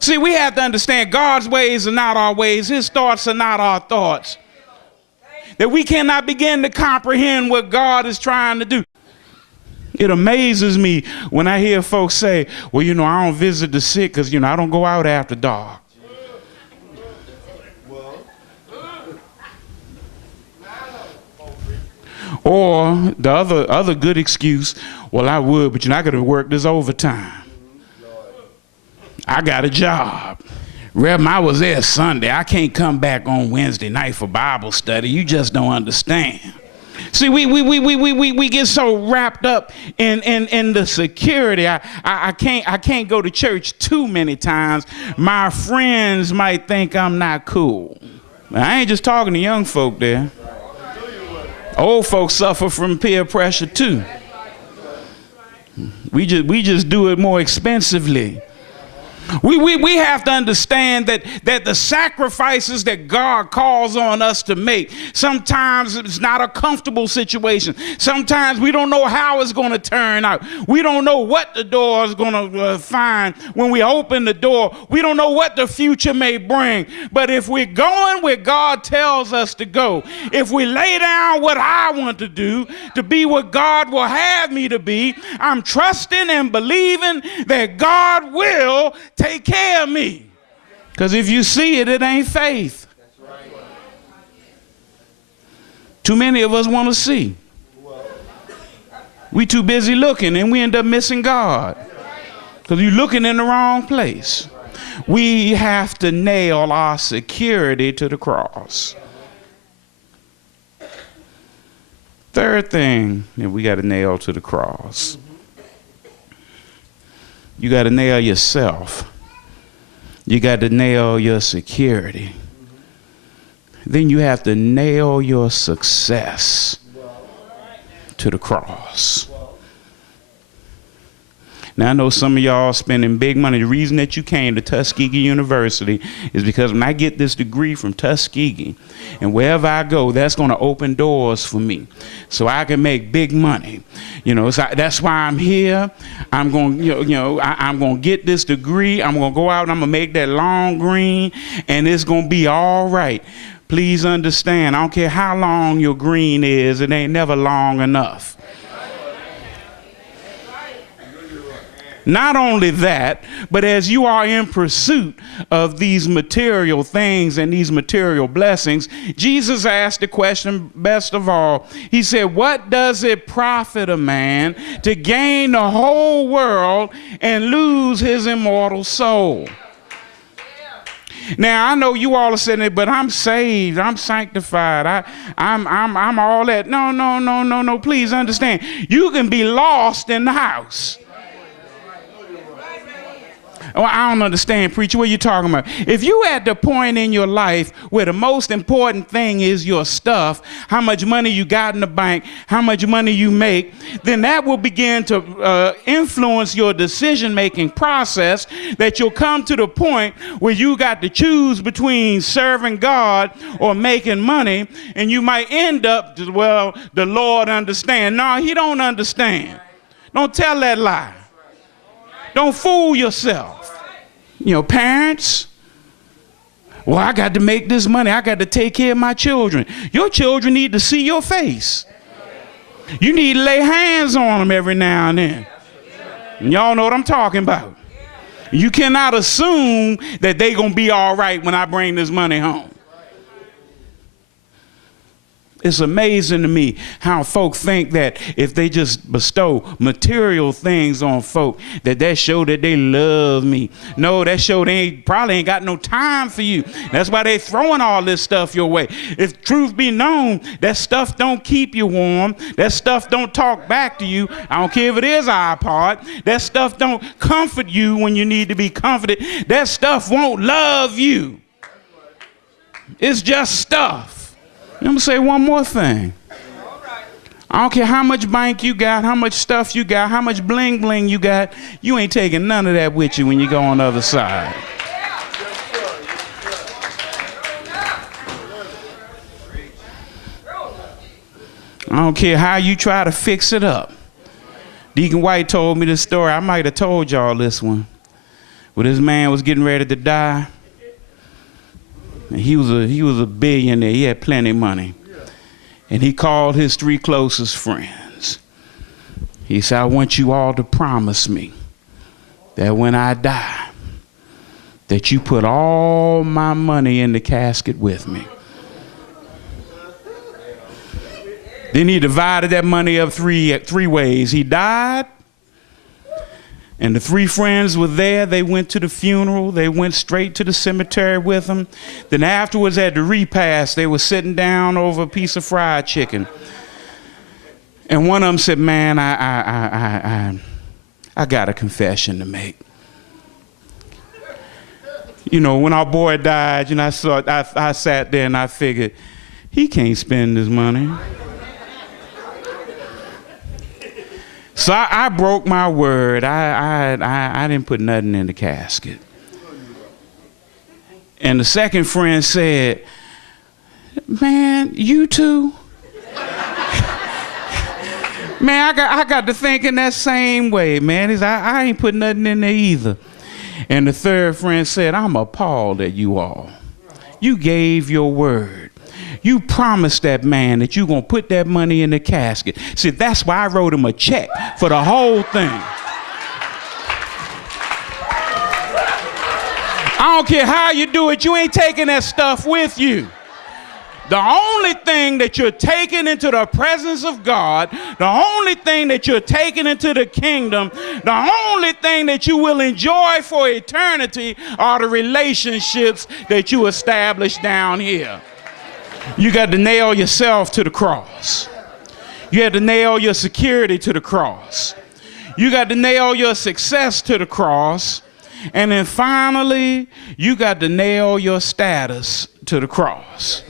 See, we have to understand God's ways are not our ways. His thoughts are not our thoughts. That we cannot begin to comprehend what God is trying to do. It amazes me when I hear folks say, well, you know, I don't visit the sick because, you know, I don't go out after dark. Or the other good excuse, well, I would, but you're not going to work this overtime. I got a job. Reverend, I was there Sunday. I can't come back on Wednesday night for Bible study. You just don't understand. See, we get so wrapped up in the security. I can't go to church too many times. My friends might think I'm not cool. I ain't just talking to young folk there. Old folks suffer from peer pressure too. We just do it more expensively. We have to understand that the sacrifices that God calls on us to make, sometimes it's not a comfortable situation. Sometimes we don't know how it's going to turn out. We don't know what the door is going to find when we open the door. We don't know what the future may bring. But if we're going where God tells us to go, if we lay down what I want to do to be what God will have me to be, I'm trusting and believing that God will take care of me. Because if you see it, it ain't faith. Too many of us want to see. We too busy looking and we end up missing God. Because you're looking in the wrong place. We have to nail our security to the cross. Third thing that we got to nail to the cross. You got to nail yourself. You got to nail your security. Then you have to nail your success to the cross. Now, I know some of y'all spending big money. The reason that you came to Tuskegee University is because when I get this degree from Tuskegee, and wherever I go, that's going to open doors for me so I can make big money. You know, so that's why I'm here. I'm going, I'm going to get this degree. I'm going to go out and I'm going to make that long green, and it's going to be all right. Please understand, I don't care how long your green is, it ain't never long enough. Not only that, but as you are in pursuit of these material things and these material blessings, Jesus asked the question best of all. He said, what does it profit a man to gain the whole world and lose his immortal soul? Now, I know you all are saying it, but I'm saved, I'm sanctified, I'm all that. No, please understand. You can be lost in the house. Oh, I don't understand, preacher. What are you talking about? If you at the point in your life where the most important thing is your stuff, how much money you got in the bank, how much money you make, then that will begin to influence your decision-making process, that you'll come to the point where you got to choose between serving God or making money, and you might end up, well, the Lord understands. No, he don't understand. Don't tell that lie. Don't fool yourself. You know, parents, well, I got to make this money. I got to take care of my children. Your children need to see your face. You need to lay hands on them every now and then. And y'all know what I'm talking about. You cannot assume that they're going to be all right when I bring this money home. It's amazing to me how folk think that if they just bestow material things on folk, that show that they love me. No, that show they probably ain't got no time for you. That's why they throwing all this stuff your way. If truth be known, that stuff don't keep you warm. That stuff don't talk back to you. I don't care if it is iPod. That stuff don't comfort you when you need to be comforted. That stuff won't love you. It's just stuff. Let me say one more thing. I don't care how much bank you got, how much stuff you got, how much bling bling you got, you ain't taking none of that with you when you go on the other side. I don't care how you try to fix it up. Deacon White told me this story. I might have told y'all this one. Well, this man was getting ready to die. And he was a billionaire. He had plenty of money. And he called his 3 closest friends. He said, I want you all to promise me that when I die, that you put all my money in the casket with me. Then he divided that money up three ways. He died, and the 3 friends were there. They went to the funeral. They went straight to the cemetery with him. Then afterwards at the repast, they were sitting down over a piece of fried chicken. And one of them said, man, I got a confession to make. You know, when our boy died, you know, I sat there and I figured, he can't spend his money. So I broke my word. I didn't put nothing in the casket. And the second friend said, man, you too? Man, I got to thinking that same way, man. I ain't put nothing in there either. And the third friend said, I'm appalled at you all. You gave your word. You promised that man that you're going to put that money in the casket. See, that's why I wrote him a check for the whole thing. I don't care how you do it, you ain't taking that stuff with you. The only thing that you're taking into the presence of God, the only thing that you're taking into the kingdom, the only thing that you will enjoy for eternity are the relationships that you establish down here. You got to nail yourself to the cross. You had to nail your security to the cross. You got to nail your success to the cross. And then finally, you got to nail your status to the cross.